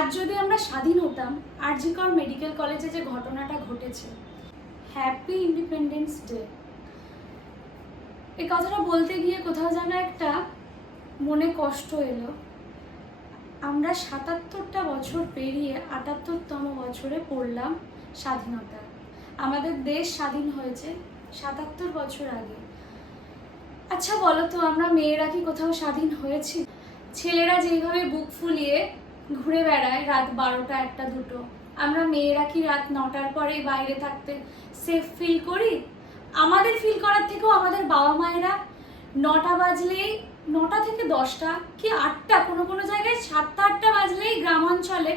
আজ যদি আমরা স্বাধীন হতাম আরজিকর মেডিকেল কলেজে যে ঘটনাটা ঘটেছে হ্যাপি ইন্ডিপেন্ডেন্স ডে এই কথাটা বলতে গিয়ে কোথাও যেন একটা মনে কষ্ট এলো। আমরা সাতাত্তরটা বছর পেরিয়ে আটাত্তরতম বছরে পড়লাম স্বাধীনতা। আমাদের দেশ স্বাধীন হয়েছে সাতাত্তর বছর আগে। আচ্ছা বলো তো, আমরা মেয়েরা কি কোথাও স্বাধীন হয়েছি? ছেলেরা যেইভাবে বুক ফুলিয়ে ঘুরে বেড়ায় রাত বারোটা একটা দুটো। আমরা মেয়েরা কি রাত নটার পরে বাইরে থাকতে। সেফ ফিল করি? আমাদের ফিল করার থেকেও আমাদের বাবা মায়েরা নটা বাজলেই, নটা থেকে দশটা কি আটটা, কোনো কোনো জায়গায় সাতটা, আটটা বাজলেই গ্রামাঞ্চলে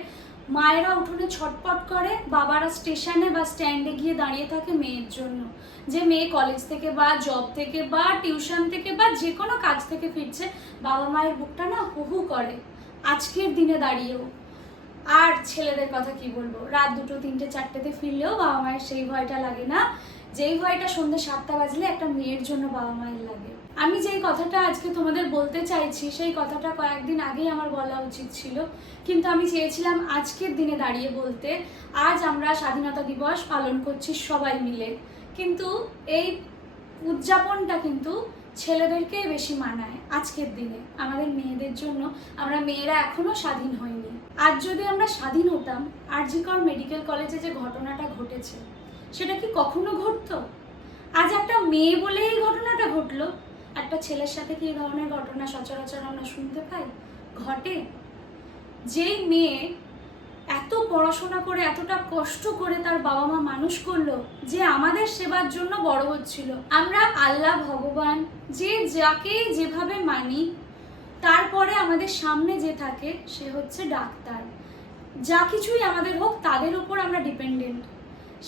মায়েরা উঠোনে ছটপট করে, বাবারা স্টেশনে বা স্ট্যান্ডে গিয়ে দাঁড়িয়ে থাকে মেয়ের জন্য। যে মেয়ে কলেজ থেকে বা জব থেকে বা টিউশন থেকে বা যে কোনো কাজ থেকে ফিরছে, বাবা মায়ের বুকটা না হু হু করে। আজকের দিনে দাঁড়িয়েও। আর ছেলেদের কথা কি বলব? রাত দুটো, তিনটে, চারটেতে ফিরলেও বাবা মায়ের সেই ভয়টা লাগে না। যেই ভয়টা সন্ধ্যে সাতটা বাজলে একটা মেয়ের জন্য বাবা মায়ের লাগে। আমি যেই কথাটা আজকে তোমাদের বলতে চাইছি, সেই কথাটা কয়েকদিন আগেই আমার বলা উচিত ছিল। কিন্তু আমি চেয়েছিলাম আজকের দিনে দাঁড়িয়ে বলতে, আজ আমরা স্বাধীনতা দিবস পালন করছি সবাই মিলে। কিন্তু এই উদযাপনটা কিন্তু ছেলেদেরকে বেশি মানায় আজকের দিনে। আমাদের মেয়েদের জন্য আমরা মেয়েরা এখনও স্বাধীন হইনি। আজ যদি আমরা স্বাধীন হতাম, আরজিকর মেডিকেল কলেজে যে ঘটনাটা ঘটেছে, সেটা কি কখনো ঘটতো? আজ একটা মেয়ে বলেই এই ঘটনাটা ঘটলো। একটা ছেলের সাথে কি এই ধরনের ঘটনা সচরাচর আমরা শুনতে পাই? ঘটে। যেই মেয়ে এত পড়াশোনা করে, এতটা কষ্ট করে তার বাবা মা মানুষ করল যে আমাদের সেবার জন্য বড় হচ্ছিল। আমরা আল্লাহ ভগবান, যে যাকে যেভাবে মানি, তারপরে আমাদের সামনে যে থাকে, সে হচ্ছে ডাক্তার। যা কিছুই আমাদের হোক, তাদের উপর আমরা ডিপেন্ডেন্ট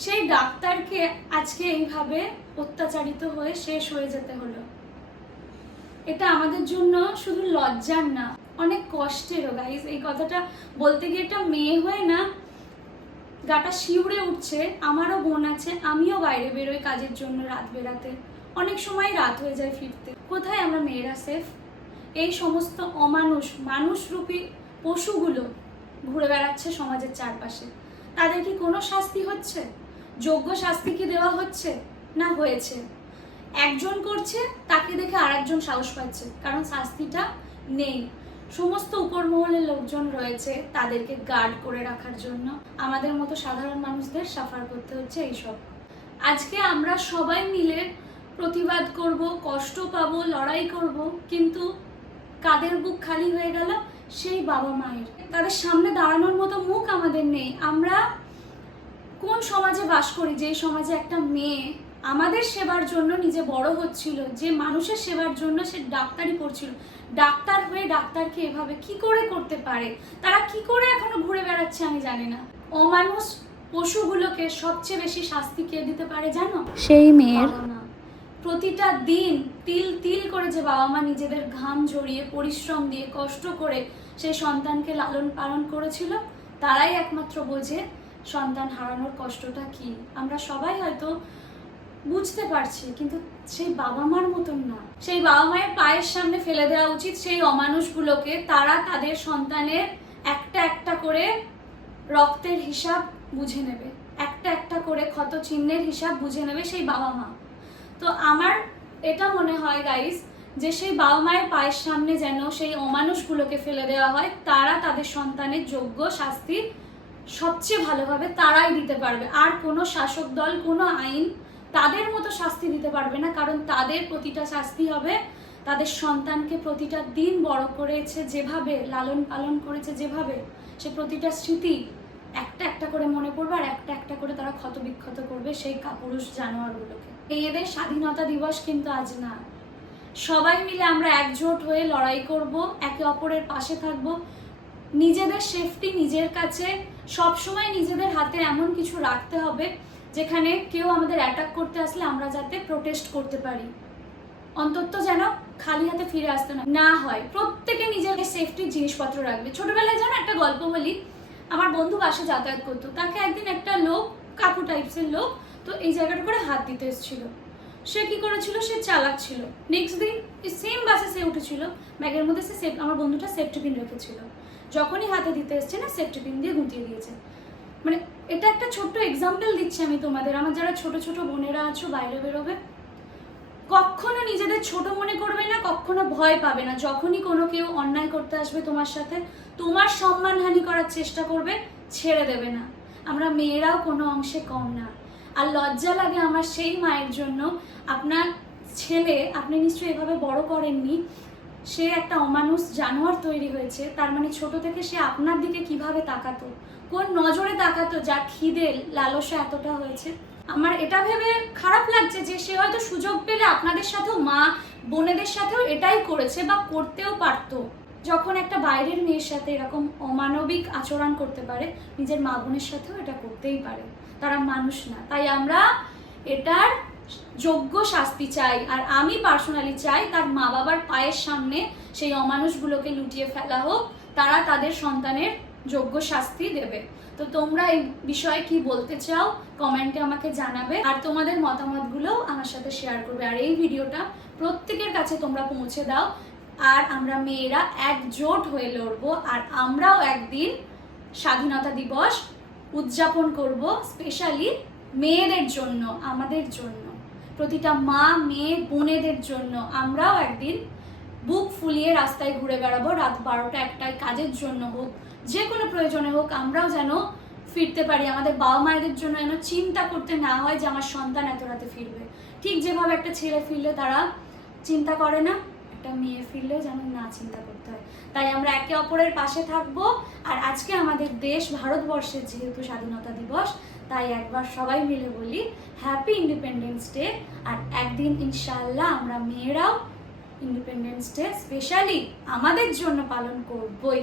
সেই ডাক্তারকে আজকে এইভাবে অত্যাচারিত হয়ে শেষ হয়ে যেতে হলো। এটা আমাদের জন্য শুধু লজ্জার না। অনেক কষ্টেরও গাইজ এই কথাটা বলতে গিয়ে একটা মেয়ে হয়ে না, গাটা শিউরে উঠছে, আমারও বোন আছে, আমিও বাইরে বেরোই কাজের জন্য রাত বেরাতে অনেক সময় রাত হয়ে যায় ফিরতে। কোথায় আমরা মেয়েরা, সেফ? এই সমস্ত অমানুষ, মানুষরূপী পশুগুলো ঘুরে বেড়াচ্ছে সমাজের চারপাশে। তাদের কি কোনো শাস্তি হচ্ছে? যোগ্য শাস্তি কি দেওয়া হচ্ছে? না হয়েছে। একজন করছে, তাকে দেখে আরেকজন সাহস পাচ্ছে, কারণ শাস্তিটা নেই। সমস্ত উপর মহলের লোকজন রয়েছে তাদেরকে গার্ড করে রাখার জন্য। আমাদের মতো সাধারণ মানুষদের সাফার করতে হচ্ছে এইসব। আজকে আমরা সবাই মিলে প্রতিবাদ করব, কষ্ট পাব, লড়াই করব, কিন্তু কাদের বুক খালি হয়ে গেল? সেই বাবা মায়ের। তাদের সামনে দাঁড়ানোর মতো মুখ আমাদের নেই। আমরা কোন সমাজে বাস করি? যে সমাজে একটা মেয়ে আমাদের সেবার জন্য নিজে বড় হচ্ছিল, যে মানুষের সেবার জন্য সে ডাক্তারি পড়ছিল ডাক্তার হয়ে ডাক্তারকে এভাবে কি করে করতে পারে? তারা কি করে এখনও ঘুরে বেড়াচ্ছে আমি জানি না। অমানুষ পশুগুলোকে সবচেয়ে বেশি শাস্তি কে দিতে পারে জানো? সেই মেয়ের প্রতিটা দিন তিল তিল করে যে বাবা মা নিজেদের ঘাম ঝরিয়ে পরিশ্রম দিয়ে কষ্ট করে সেই সন্তানকে লালন পালন করেছিল তারাই একমাত্র বোঝে সন্তান হারানোর কষ্টটা কি। আমরা সবাই হয়তো বুঝতে পারছি, কিন্তু সেই বাবা মার মতন না। সেই বাবা মায়ের পায়ের সামনে ফেলে দেওয়া উচিত সেই অমানুষগুলোকে। তারা তাদের সন্তানের একটা একটা করে রক্তের হিসাব বুঝে নেবে। একটা একটা করে ক্ষত চিহ্নের হিসাব বুঝে নেবে সেই বাবা মা তো আমার এটা মনে হয় গাইস যে সেই বাবা মায়ের পায়ের সামনে যেন সেই অমানুষগুলোকে ফেলে দেওয়া হয়, তারা তাদের সন্তানের যোগ্য শাস্তি সবচেয়ে ভালোভাবে তারাই দিতে পারবে। আর কোনো শাসক দল, কোনো আইন তাদের মতো শাস্তি দিতে পারবে না, কারণ তাদের প্রতিটা শাস্তি হবে, তাদের সন্তানকে প্রতিটা দিন বড় করেছে যেভাবে, লালন পালন করেছে যেভাবে, সে প্রতিটা স্মৃতি একটা একটা করে মনে পড়বে আর একটা একটা করে তারা ক্ষত বিক্ষত করবে সেই কাপুরুষ জানোয়ারগুলোকে। এদের স্বাধীনতা দিবস কিন্তু আজ না। সবাই মিলে আমরা একজোট হয়ে লড়াই করব, একে অপরের পাশে থাকব। নিজেদের সেফটি নিজের কাছে, সবসময় নিজেদের হাতে এমন কিছু রাখতে হবে যেখানে কেউ আমাদের অ্যাটাক করতে আসলে আমরা যাতে প্রোটেস্ট করতে পারি। অন্তত যেন খালি হাতে ফিরে আসতে না না হয়। প্রত্যেকে নিজের সেফটির জিনিসপত্র রাখবে। ছোটবেলায় যেন একটা গল্প বলি, আমার বন্ধু বাসে যাতায়াত করতো। তাকে একদিন একটা লোক, কাকু টাইপসের লোক, তো এই জায়গাটা করে হাত দিতে এসেছিল। সে কি করেছিল? সে চালাচ্ছিল নেক্সট দিন সেম বাসে সে উঠেছিল। ব্যাগের মধ্যে সে সেফ আমার বন্ধুটা সেফটি পিন রেখেছিল। যখনই হাতে দিতে এসছে না সেফটি পিন দিয়ে গুঁতিয়ে দিয়েছে। মানে একটা ছোট্ট এক্সাম্পল দিচ্ছি আমি তোমাদের। আমার যারা ছোট ছোট বোনেরা আছো, বাইরে বেরোবে, কখনো নিজেদের ছোট মনে করবে না, কখনো ভয় পাবে না। যখনই কোনো কেউ অন্যায় করতে আসবে তোমার সাথে, তোমার সম্মানহানি করার চেষ্টা করবে, ছেড়ে দেবে না। আমরা মেয়েরাও কোনো অংশে কম না। আর লজ্জা লাগে আমার সেই মায়ের জন্য। আপনার ছেলে, আপনি নিশ্চয়ই এভাবে বড় করেননি সে একটা অমানুষ জানোয়ার তৈরি হয়েছে, তার মানে ছোট থেকে সে আপনার দিকে কীভাবে তাকাতো? কোন নজরে তাকাতো যা খিদে, লালসা এতটা হয়েছে? আমার এটা ভেবে খারাপ লাগছে যে সে হয়তো সুযোগ পেলে আপনাদের সাথেও, মা বোনেদের সাথেও এটাই করেছে বা করতেও পারতো। যখন একটা বাইরের মেয়ের সাথে এরকম অমানবিক আচরণ করতে পারে, নিজের মা বোনের সাথেও এটা করতেই পারে। তারা মানুষ না। তাই আমরা এটার যোগ্য শাস্তি চাই, আর আমি পার্সোনালি চাই তার মা বাবার পায়ের সামনে সেই অমানুষগুলোকে লুটিয়ে ফেলা হোক, তারা তাদের সন্তানের যোগ্য শাস্তি দেবে। তো তোমরা এই বিষয়ে কি বলতে চাও, কমেন্টে আমাকে জানাবে, আর তোমাদের মতামতগুলো আমার সাথে শেয়ার করবে। আর এই ভিডিওটা প্রত্যেকের কাছে তোমরা পৌঁছে দাও, আর আমরা মেয়েরা একজোট হয়ে লড়বো, আর আমরাও একদিন স্বাধীনতা দিবস উদযাপন করব স্পেশালি মেয়েদের জন্য, আমাদের জন্য। প্রতিটা মা, মেয়ে, বোনেদের জন্য আমরাও একদিন বুক ফুলিয়ে রাস্তায় ঘুরে বেড়াবো। রাত বারোটা একটায় কাজের জন্য হোক, যে কোনো প্রয়োজনে হোক, আমরাও যেন ফিরতে পারি। আমাদের বাবা মায়েদের জন্য যেন চিন্তা করতে না হয় যে আমার সন্তান এত রাতে ফিরবে। ঠিক যেভাবে একটা ছেলে ফিরলে তারা চিন্তা করে না। একটা মেয়ে ফিরলেও যেন না চিন্তা করতে হয়। তাই আমরা একে অপরের পাশে থাকব। আর আজকে আমাদের দেশ ভারতবর্ষের যেহেতু স্বাধীনতা দিবস, তাই একবার সবাই মিলে বলি হ্যাপি ইন্ডিপেন্ডেন্স ডে আর একদিন ইনশাল্লাহ আমরা মেয়েরাও ইন্ডিপেন্ডেন্স ডে স্পেশালি আমাদের জন্য পালন করবই।